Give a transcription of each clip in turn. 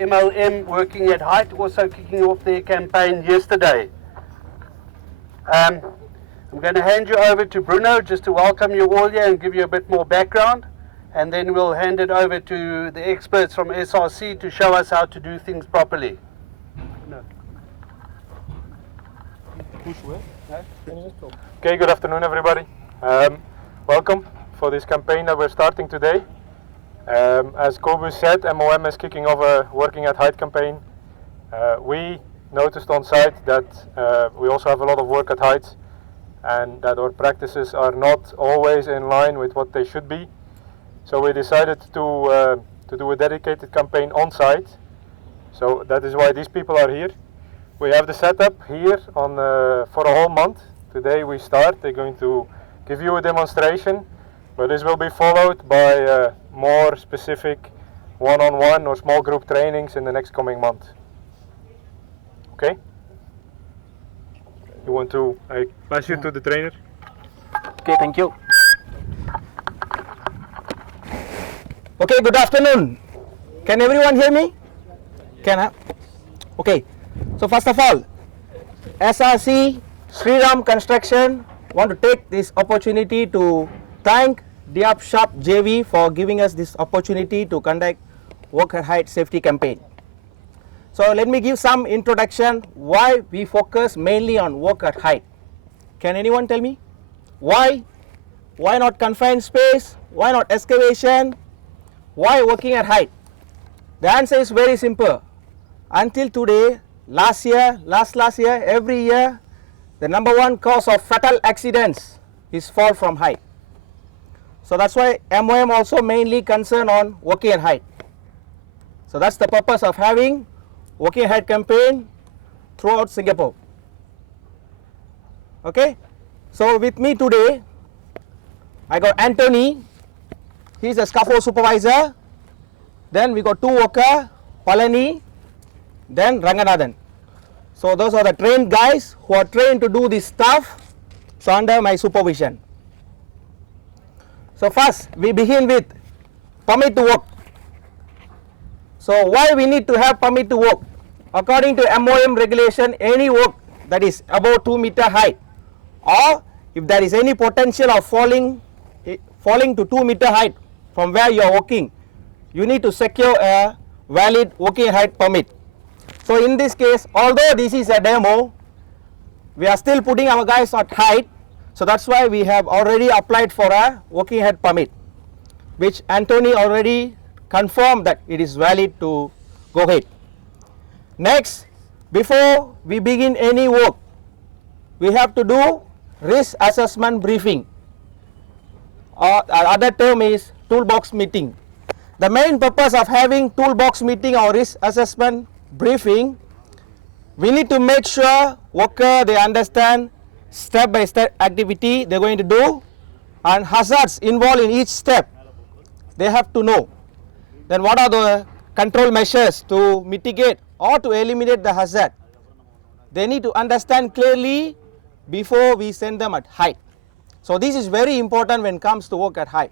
MOM working at height, also kicking off their campaign yesterday. I'm going to hand you over to Bruno just to welcome you all here and give you a bit more background, and then we'll hand it over to the experts from SRC to show us how to do things properly. No. Okay, good afternoon everybody. Welcome for this campaign that we're starting today. As Kobus said, MOM is kicking off a Working at Height campaign. We noticed on site that we also have a lot of work at heights and that our practices are not always in line with what they should be. So we decided to do a dedicated campaign on site. So that is why these people are here. We have the setup here on for a whole month. Today we start. They're going to give you a demonstration, but this will be followed by more specific one-on-one or small group trainings in the next coming month. Okay? You want to pass you to the trainer? Okay, thank you. Okay, good afternoon. Can everyone hear me? Can? Okay. So first of all, SRC Sriram Construction want to take this opportunity to thank Diab Shop JV for giving us this opportunity to conduct Work at Height safety campaign. So let me give some introduction why we focus mainly on work at height. Can anyone tell me why? Why not confined space? Why not excavation? Why working at height? The answer is very simple. Until today, last year, every year, the number one cause of fatal accidents is fall from height. So that's why MOM also mainly concerned on working at height. So that's the purpose of having working at height campaign throughout Singapore. Okay, so with me today, I got Anthony. He's a scaffold supervisor. Then we got two workers, Palani, then Ranganathan. So those are the trained guys who are trained to do this stuff, so under my supervision. So first we begin with permit to work. So why we need to have permit to work? According to MOM regulation, any work that is above 2 meter height, or if there is any potential of falling to 2 meter height from where you are working, you need to secure a valid working height permit. So in this case, although this is a demo, we are still putting our guys at height. So that's why we have already applied for a working height permit, which Anthony already confirmed that it is valid to go ahead. Next, before we begin any work, we have to do risk assessment briefing, or other term is toolbox meeting. The main purpose of having toolbox meeting or risk assessment briefing, we need to make sure worker they understand step by step activity they're going to do and hazards involved in each step they have to know. Then what are the control measures to mitigate or to eliminate the hazard? They need to understand clearly before we send them at height. So this is very important when it comes to work at height.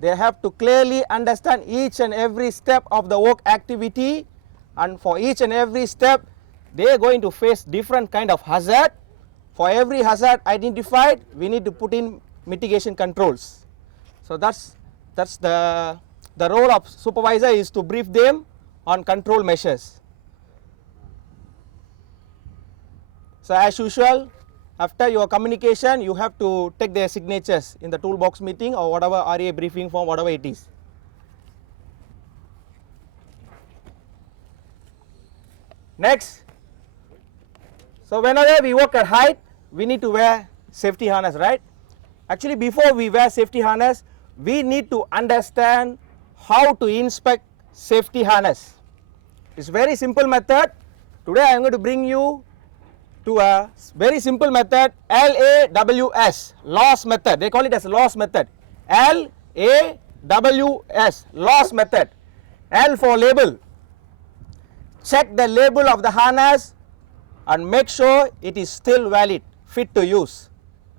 They have to clearly understand each and every step of the work activity, and for each and every step they are going to face different kind of hazard. For every hazard identified, we need to put in mitigation controls. So that's the role of supervisor, is to brief them on control measures. So as usual, after your communication, you have to take their signatures in the toolbox meeting or whatever RA briefing form, whatever it is. Next, so whenever we work at height, we need to wear safety harness, right? Actually, before we wear safety harness, we need to understand how to inspect safety harness. It's a very simple method. Today I am going to bring you to a very simple method, LAWS, loss method. They call it as loss method. LAWS, loss method. L for label. Check the label of the harness and make sure it is still valid, fit to use.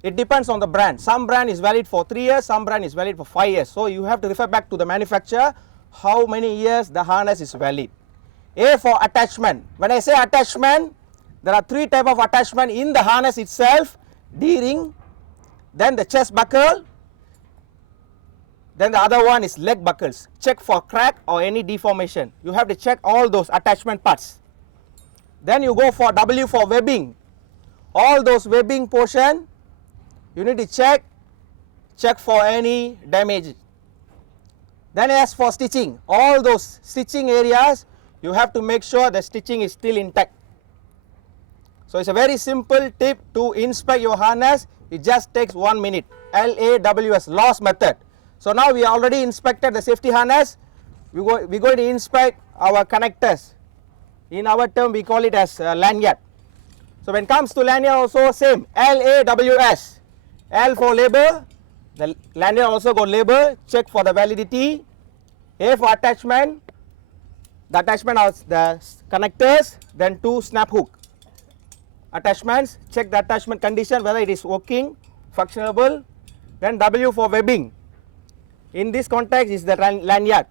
It depends on the brand. Some brand is valid for 3 years, some brand is valid for 5 years. So you have to refer back to the manufacturer how many years the harness is valid. A for attachment. When I say attachment, there are three types of attachment in the harness itself: D-ring, then the chest buckle, then the other one is leg buckles. Check for crack or any deformation. You have to check all those attachment parts. Then you go for W for webbing. All those webbing portion you need to check for any damage. Then as for stitching, all those stitching areas you have to make sure the stitching is still intact. So it's a very simple tip to inspect your harness. It just takes 1 minute. LAWS, LAWS method. So now we already inspected the safety harness. We're going to inspect our connectors. In our term we call it as lanyard. So when it comes to lanyard also same, LAWS. L for label, the lanyard also got label, check for the validity. A for attachment, the attachment are the connectors, then 2 snap hook. Attachments, check the attachment condition whether it is working, functionable. Then W for webbing. In this context is the lanyard.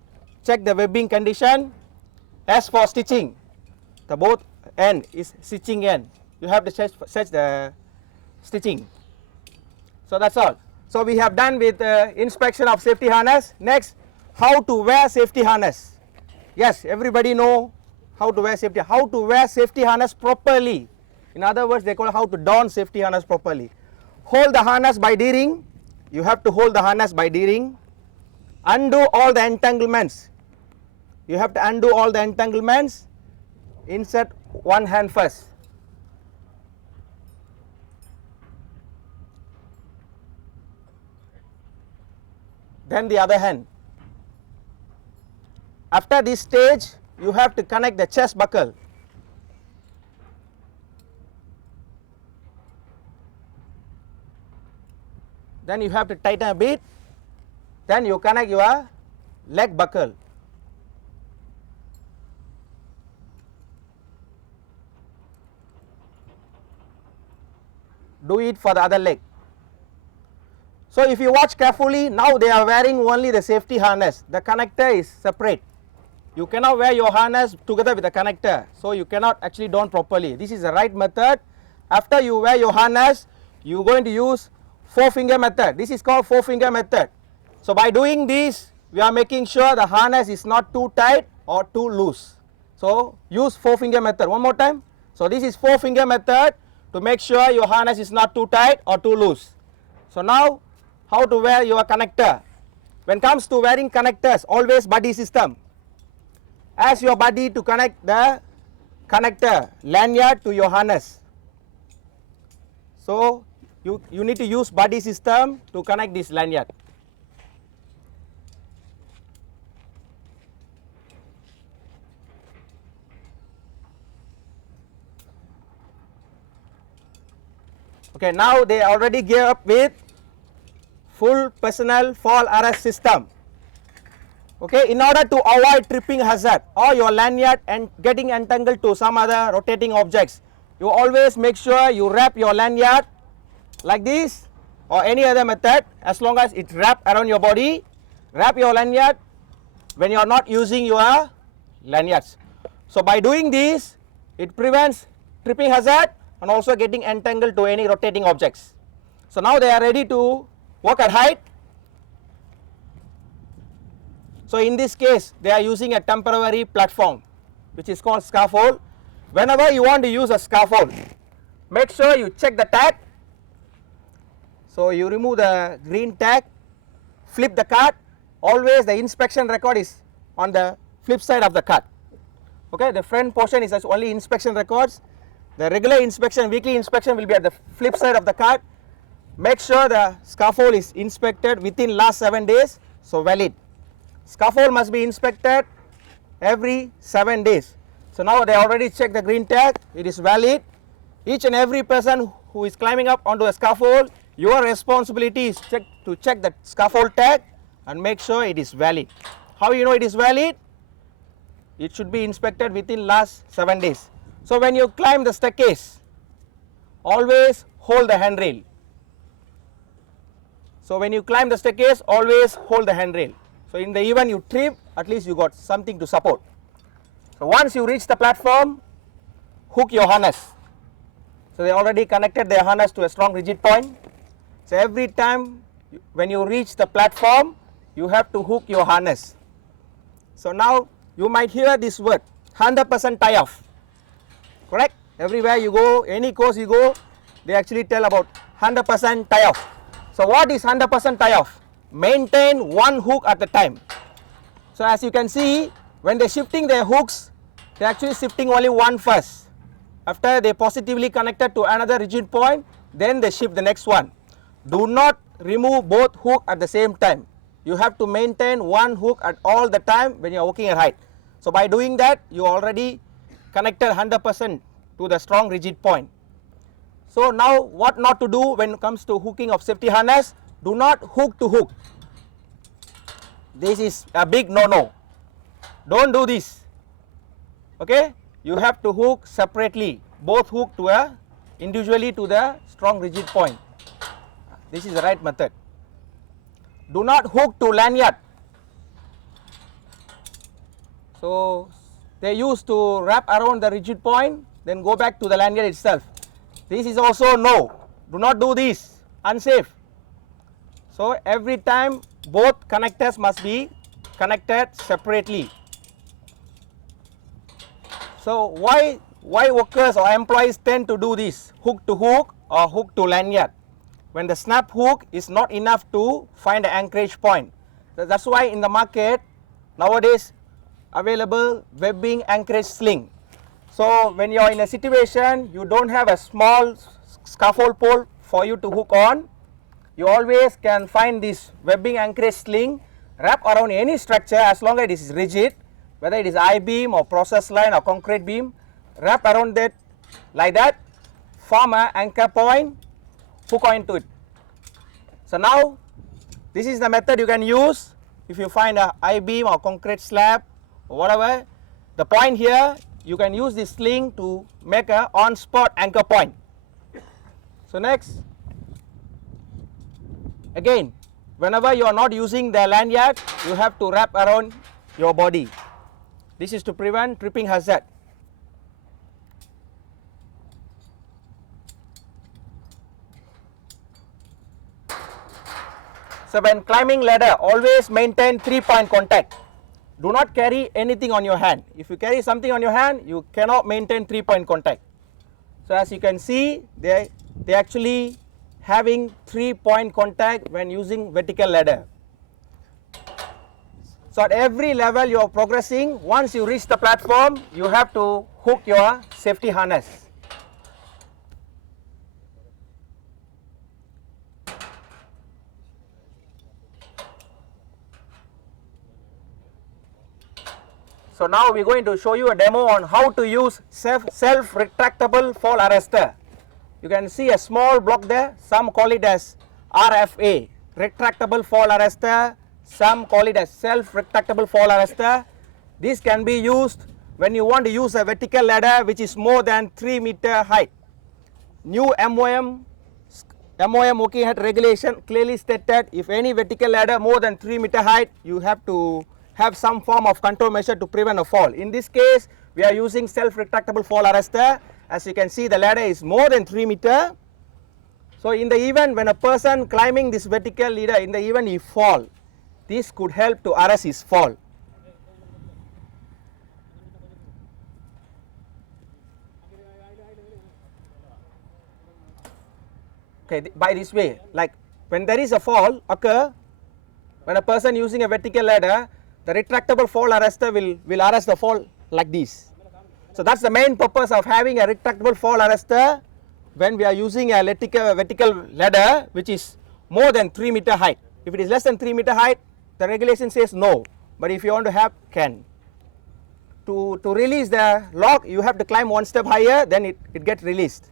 Check the webbing condition. S for stitching. The both end is stitching end. You have to search the stitching. So that's all. So we have done with inspection of safety harness. Next, how to wear safety harness. Yes, everybody know how to wear safety. How to wear safety harness properly. In other words, they call how to don safety harness properly. Hold the harness by D-ring. You have to hold the harness by D-ring. Undo all the entanglements. You have to undo all the entanglements. Insert one hand first. Then the other hand. After this stage, you have to connect the chest buckle. Then you have to tighten a bit. Then you connect your leg buckle. Do it for the other leg. So if you watch carefully, now they are wearing only the safety harness. The connector is separate. You cannot wear your harness together with the connector. So you cannot actually don properly. This is the right method. After you wear your harness, you are going to use 4-finger method. This is called 4-finger method. So by doing this, we are making sure the harness is not too tight or too loose. So use 4-finger method. One more time. So this is 4-finger method to make sure your harness is not too tight or too loose. So now, how to wear your connector. When it comes to wearing connectors, always buddy system. Ask your buddy to connect the connector, lanyard to your harness. So you need to use buddy system to connect this lanyard. Okay, now they already gear up with full personal fall arrest system. Okay, in order to avoid tripping hazard or your lanyard and getting entangled to some other rotating objects, you always make sure you wrap your lanyard like this or any other method. As long as it wrapped around your body, wrap your lanyard when you are not using your lanyards. So by doing this, it prevents tripping hazard and also getting entangled to any rotating objects. So now they are ready to work at height. So in this case, they are using a temporary platform which is called scaffold. Whenever you want to use a scaffold, make sure you check the tag. So you remove the green tag, flip the card. Always the inspection record is on the flip side of the card. Okay, the front portion is only inspection records. The regular inspection, weekly inspection will be at the flip side of the card. Make sure the scaffold is inspected within last 7 days, so valid. Scaffold must be inspected every 7 days. So now they already checked the green tag, it is valid. Each and every person who is climbing up onto a scaffold, your responsibility is to check the scaffold tag and make sure it is valid. How you know it is valid? It should be inspected within last 7 days. So when you climb the staircase, always hold the handrail. So when you climb the staircase, always hold the handrail. So in the event you trip at least you got something to support. So once you reach the platform, hook your harness. So they already connected their harness to a strong rigid point. So every time when you reach the platform, you have to hook your harness. So now you might hear this word, 100% tie off, correct? Everywhere you go, any course you go, they actually tell about 100% tie off. So what is 100% tie off? Maintain one hook at a time. So as you can see, when they are shifting their hooks, they are actually shifting only one first. After they positively connected to another rigid point, then they shift the next one. Do not remove both hooks at the same time. You have to maintain one hook at all the time when you are working at height. So by doing that, you already connected 100% to the strong rigid point. So now what not to do when it comes to hooking of safety harness? Do not hook to hook. This is a big no-no. Don't do this. Okay? You have to hook separately. Both hook to individually to the strong rigid point. This is the right method. Do not hook to lanyard. So they used to wrap around the rigid point, then go back to the lanyard itself. This is also no. Do not do this. Unsafe. So every time both connectors must be connected separately. So why workers or employees tend to do this, hook to hook or hook to lanyard? When the snap hook is not enough to find the anchorage point. That's why in the market nowadays available webbing anchorage sling. So when you are in a situation you don't have a small scaffold pole for you to hook on, you always can find this webbing anchorage sling, wrap around any structure as long as it is rigid, whether it is I-beam or process line or concrete beam, wrap around that like that, form an anchor point, hook onto it. So now this is the method you can use if you find a I-beam or concrete slab or whatever. The point here, you can use this sling to make a on-spot anchor point. So next, again, whenever you are not using the lanyard, you have to wrap around your body. This is to prevent tripping hazard. So when climbing ladder, always maintain 3-point contact. Do not carry anything on your hand. If you carry something on your hand, you cannot maintain 3-point contact. So as you can see, they actually having 3-point contact when using vertical ladder. So at every level you are progressing, once you reach the platform, you have to hook your safety harness. So now we are going to show you a demo on how to use self-retractable fall arrestor. You can see a small block there, some call it as RFA, retractable fall arrestor, some call it as self-retractable fall arrestor. This can be used when you want to use a vertical ladder which is more than 3 meter height. New MOM working height regulation clearly stated if any vertical ladder more than 3 meter height, you have to have some form of control measure to prevent a fall. In this case, we are using self-retractable fall arrestor. As you can see, the ladder is more than 3 meter. So in the event when a person climbing this vertical ladder, in the event he fall, this could help to arrest his fall. Okay, by this way, like when there is a fall occur, when a person using a vertical ladder, the retractable fall arrestor will arrest the fall like this. So that's the main purpose of having a retractable fall arrestor when we are using a vertical ladder which is more than 3 meter height. If it is less than 3 meter height, the regulation says no, but if you want to have, can. To release the lock, you have to climb one step higher, then it gets released.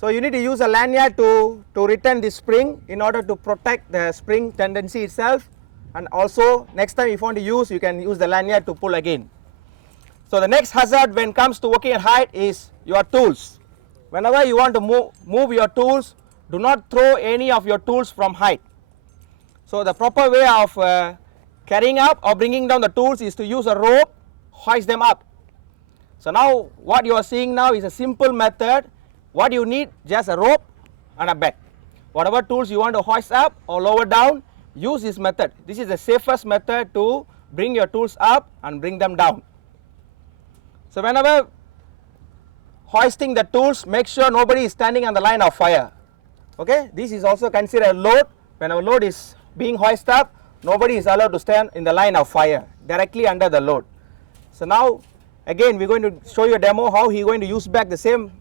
So you need to use a lanyard to return the spring in order to protect the spring tendency itself, and also next time if you want to use, you can use the lanyard to pull again. So the next hazard when it comes to working at height is your tools. Whenever you want to move your tools, do not throw any of your tools from height. So the proper way of carrying up or bringing down the tools is to use a rope, hoist them up. So now what you are seeing now is a simple method. What you need, just a rope and a bag. Whatever tools you want to hoist up or lower down, use this method. This is the safest method to bring your tools up and bring them down. So whenever hoisting the tools, make sure nobody is standing on the line of fire. Okay, this is also considered a load. When a load is being hoisted up, nobody is allowed to stand in the line of fire directly under the load. So now again we're going to show you a demo how he's going to use back the same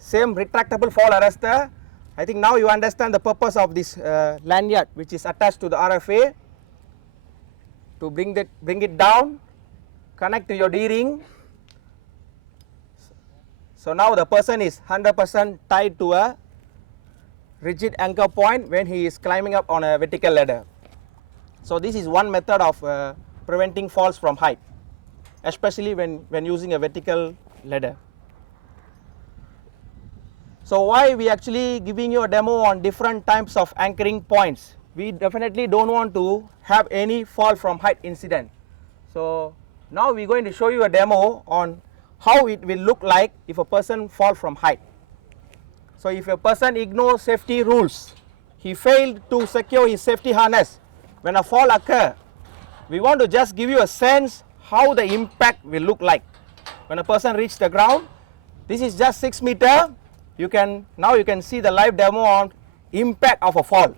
retractable fall arrestor. I think now you understand the purpose of this lanyard which is attached to the RFA to bring it down, connect to your D-ring. So now the person is 100% tied to a rigid anchor point when he is climbing up on a vertical ladder. So this is one method of preventing falls from height, especially when using a vertical ladder. So why we actually giving you a demo on different types of anchoring points? We definitely don't want to have any fall from height incident. So now we're going to show you a demo on how it will look like if a person fall from height. So if a person ignores safety rules, he failed to secure his safety harness, when a fall occurs, we want to just give you a sense how the impact will look like. When a person reaches the ground, this is just 6 meters. Now you can see the live demo on impact of a fall.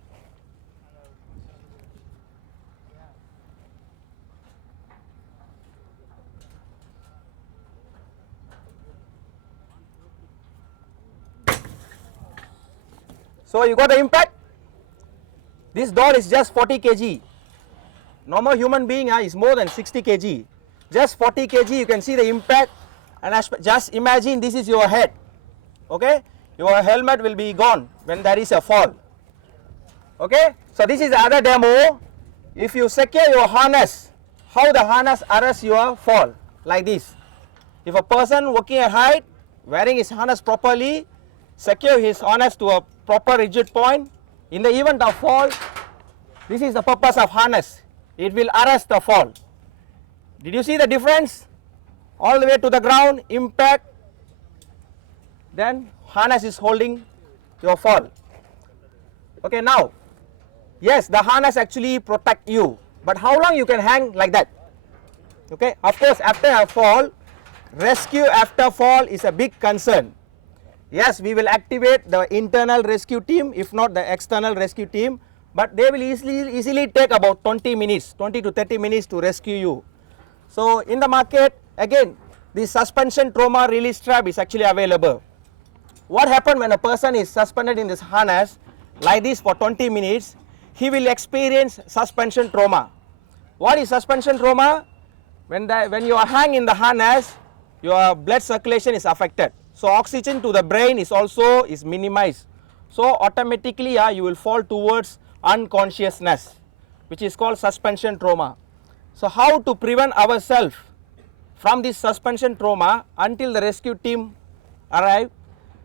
So you got the impact. This doll is just 40 kg. Normal human being is more than 60 kg. Just 40 kg, you can see the impact. And just imagine this is your head. Okay, your helmet will be gone when there is a fall. Okay, so this is the other demo. If you secure your harness, how the harness arrests your fall, like this. If a person working at height, wearing his harness properly, secure his harness to a proper rigid point, in the event of fall, this is the purpose of harness. It will arrest the fall. Did you see the difference? All the way to the ground, impact, then harness is holding your fall. Okay, now, yes, the harness actually protect you, but how long you can hang like that? Okay, of course, after a fall, rescue after fall is a big concern. Yes, we will activate the internal rescue team, if not the external rescue team, but they will easily take about 20 to 30 minutes to rescue you. So in the market, again, the suspension trauma release strap is actually available. What happens when a person is suspended in this harness like this for 20 minutes, he will experience suspension trauma. What is suspension trauma? When you are hanging in the harness, your blood circulation is affected. So oxygen to the brain is also minimized. So automatically you will fall towards unconsciousness, which is called suspension trauma. So how to prevent ourselves from this suspension trauma until the rescue team arrive?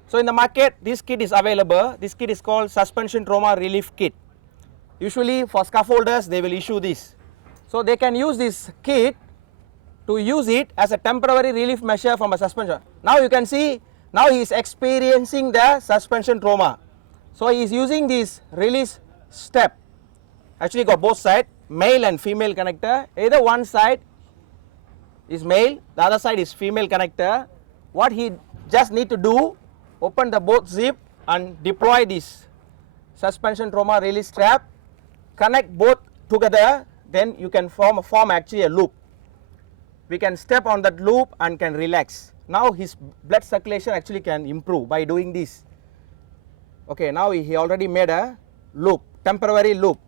So in the market, this kit is available. This kit is called suspension trauma relief kit. Usually for scaffolders, they will issue this. So they can use this kit to use it as a temporary relief measure from a suspension. Now you can see, now he is experiencing the suspension trauma. So he is using this release step. Actually got both sides, male and female connector. Either one side is male, the other side is female connector. What he just need to do, open the both zip and deploy this suspension trauma release strap, connect both together, then you can form actually a loop. We can step on that loop and can relax. Now his blood circulation actually can improve by doing this. Okay, now he already made a loop, temporary loop.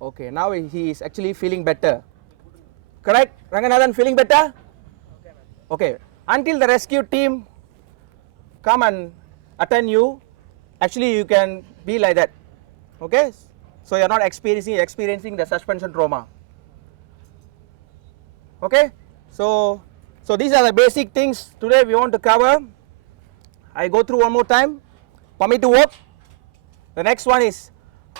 Okay, now he is actually feeling better. Correct, Ranganathan, feeling better? Okay, until the rescue team come and attend you, actually you can be like that. Okay, so you are not experiencing the suspension trauma. Okay, so these are the basic things today we want to cover. I go through one more time. Permit to work. The next one is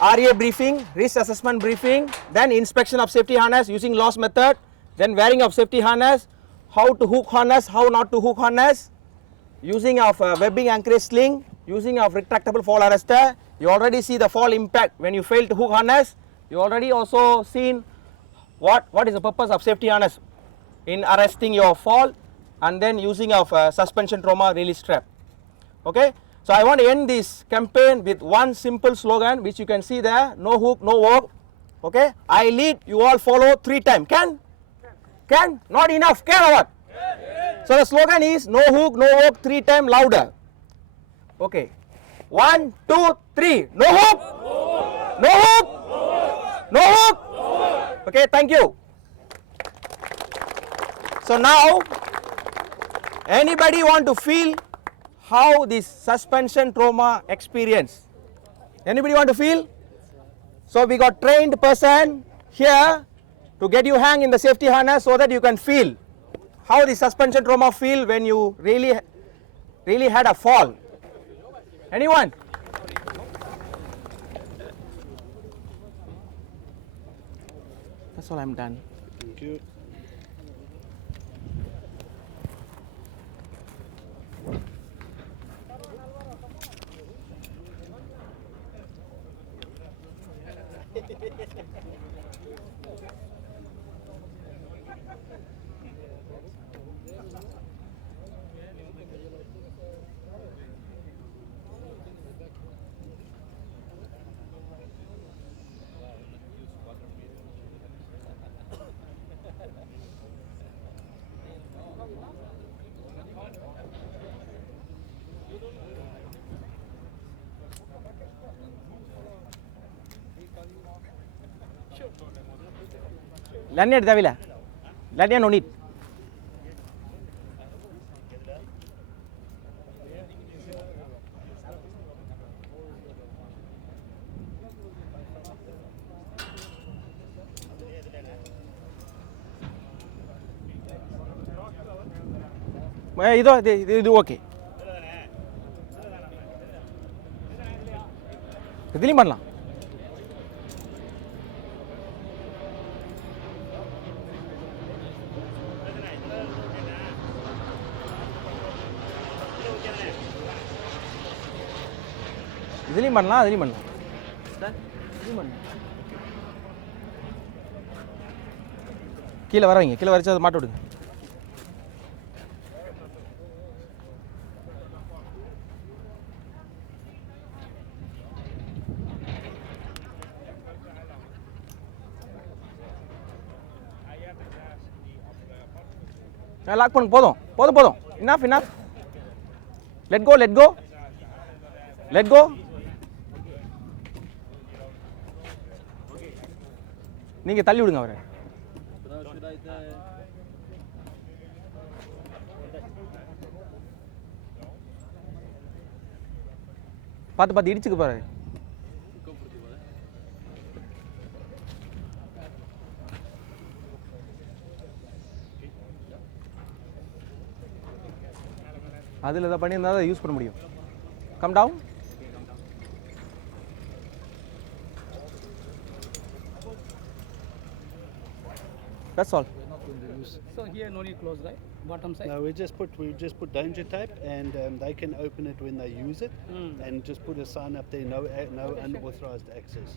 RA briefing, risk assessment briefing, then inspection of safety harness using loss method, then wearing of safety harness, how to hook harness, how not to hook harness, using of webbing anchorage sling, using of retractable fall arrestor. You already see the fall impact when you fail to hook harness. You already also seen what is the purpose of safety harness in arresting your fall, and then using of suspension trauma release strap. Okay, so I want to end this campaign with one simple slogan which you can see there: no hook, no walk. Okay, I lead, you all follow 3 times. Can? Not enough, can or what? So the slogan is no hook, no walk, 3 times louder. Okay, 1, 2, 3. No hook, no hook, no hook. Okay, thank you. So now, anybody want to feel how this suspension trauma experience? Anybody want to feel? So we got trained person here to get you hang in the safety harness so that you can feel how the suspension trauma feel when you really had a fall. Anyone? That's all, I'm done. Thank you. Lanyard தேவையில்ல, lanyard no need. இது okay, இதுலையும் பண்ணலாம். இதுலையும் பண்ணலாம், அதுலையும் பண்ணலாம். கீழே வர வைங்க, கீழே வரைச்சு அதை மாட்ட விடுங்க. லாக் பண்ணு, போதும் போதும் போதும், enough enough. Let go let go let go. நீங்க தள்ளி விடுங்க அவரை. பார்த்து பார்த்து இடிச்சுக்க பாரு. அதில் இதை பண்ணியிருந்தா தான் யூஸ் பண்ண முடியும். Come down. That's all. So here no need close, right? Bottom side. No, we just put danger tape, and they can open it when they use it, and just put a sign up there: no unauthorized access.